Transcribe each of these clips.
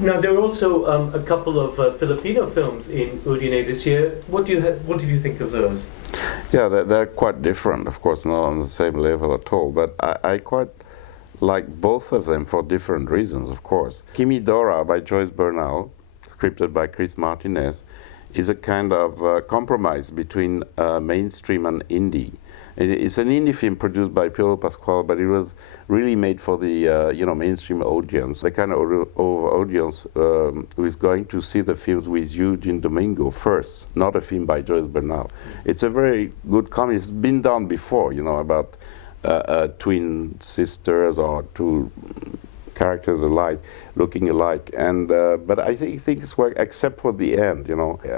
Now, there were also a couple of Filipino films in Udine this year. What did you think of those? Yeah, they're quite different, of course, not on the same level at all, but I quite like both of them for different reasons, of course. Kimi Dora by Joyce Bernal, scripted by Chris Martinez, is a kind of compromise between mainstream and indie. It's an indie film produced by Piero Pasquale, but it was really made for the mainstream audience, the kind of audience who is going to see the films with Eugene Domingo first, not a film by Joyce Bernal. It's a very good comedy. It's been done before, about twin sisters or two characters alike, looking alike, and but I think things work except for the end.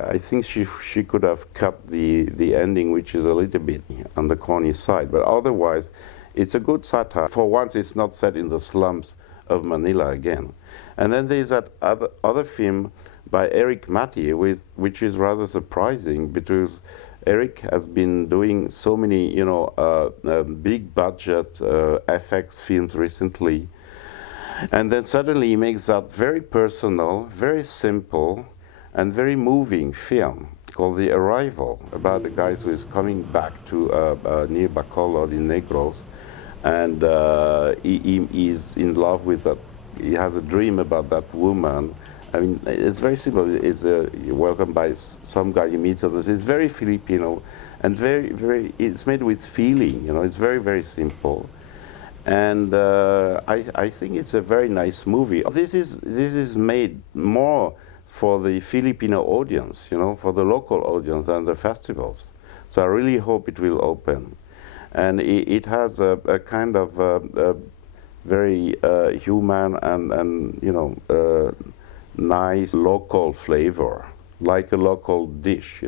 I think she could have cut the ending, which is a little bit on the corny side, but otherwise, it's a good satire. For once, it's not set in the slums of Manila again. And then there's that other film by Eric Matty, which is rather surprising because Eric has been doing so many, big budget FX films recently. And then suddenly he makes that very personal, very simple, and very moving film called The Arrival, about a guy who is coming back to near Bacolod in Negros, and he is in love with that. He has a dream about that woman. I mean, it's very simple. It's welcomed by some guy he meets others. It's very Filipino, and very. It's made with feeling. It's very, very simple. And I think it's a very nice movie. This is made more for the Filipino audience, for the local audience than the festivals. So I really hope it will open. And it has a kind of very human and nice local flavor, like a local dish,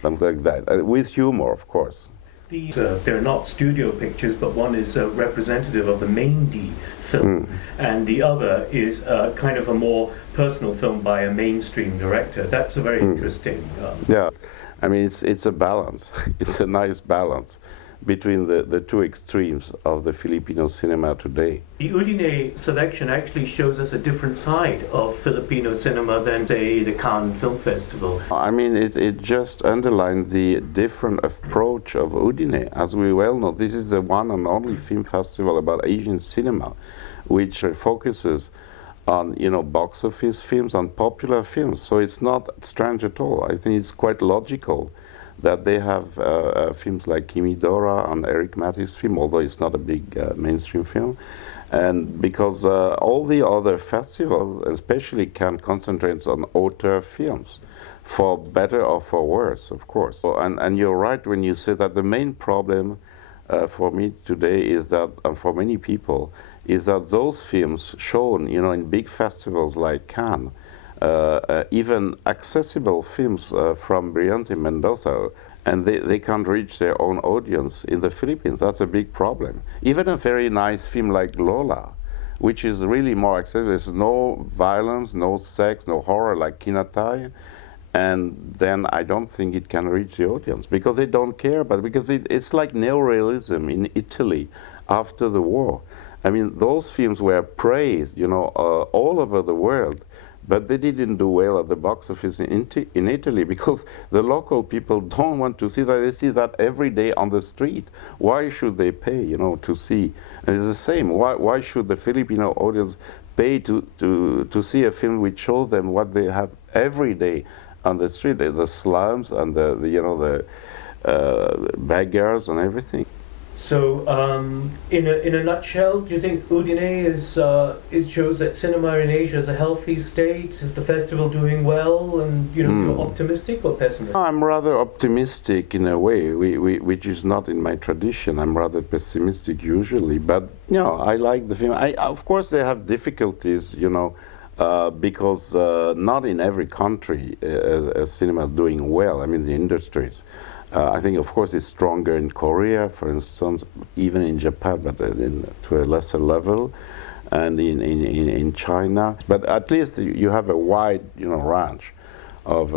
something like that, with humor, of course. They're not studio pictures, but one is representative of the main D film, and the other is kind of a more personal film by a mainstream director. That's a very interesting. Yeah, I mean, it's a balance. It's a nice balance between the two extremes of the Filipino cinema today. The Udine selection actually shows us a different side of Filipino cinema than, say, the Cannes Film Festival. I mean, it just underlined the different approach of Udine. As we well know, this is the one and only film festival about Asian cinema, which focuses on, box office films, on popular films. So it's not strange at all. I think it's quite logical that they have films like Kimi Dora and Eric Matty's film, although it's not a big mainstream film. And because all the other festivals, especially Cannes, concentrates on auteur films, for better or for worse, of course. And you're right when you say that the main problem for me today is that, and for many people, is that those films shown, in big festivals like Cannes, even accessible films from Brillante Mendoza, and they can't reach their own audience in the Philippines. That's a big problem. Even a very nice film like Lola, which is really more accessible. There's no violence, no sex, no horror like Kinatay, and then I don't think it can reach the audience because they don't care, but because it's like neorealism in Italy after the war. I mean, those films were praised, all over the world, but they didn't do well at the box office in Italy because the local people don't want to see that. They see that every day on the street. Why should they pay, to see? And it's the same. Why should the Filipino audience pay to see a film which shows them what they have every day on the street, the slums and the beggars and everything? So, in a nutshell, do you think Udine shows that cinema in Asia is a healthy state? Is the festival doing well? And you're optimistic or pessimistic? I'm rather optimistic in a way, which is not in my tradition. I'm rather pessimistic usually, but I like the film. Of course, they have difficulties, because not in every country cinema is doing well. I mean, the industries. I think, of course, it's stronger in Korea, for instance, even in Japan, but to a lesser level, and in China. But at least you have a wide, range of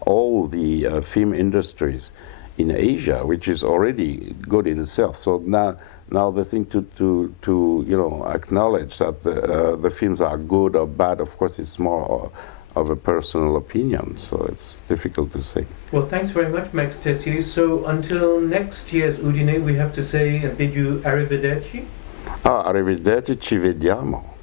all the film industries in Asia, which is already good in itself. So now Now the thing to you know, acknowledge that the films are good or bad, of course, it's more of a personal opinion, so it's difficult to say. Well, thanks very much, Max Tessier. So until next year's Udine, we have to say and bid you arrivederci. Ah, arrivederci, ci vediamo.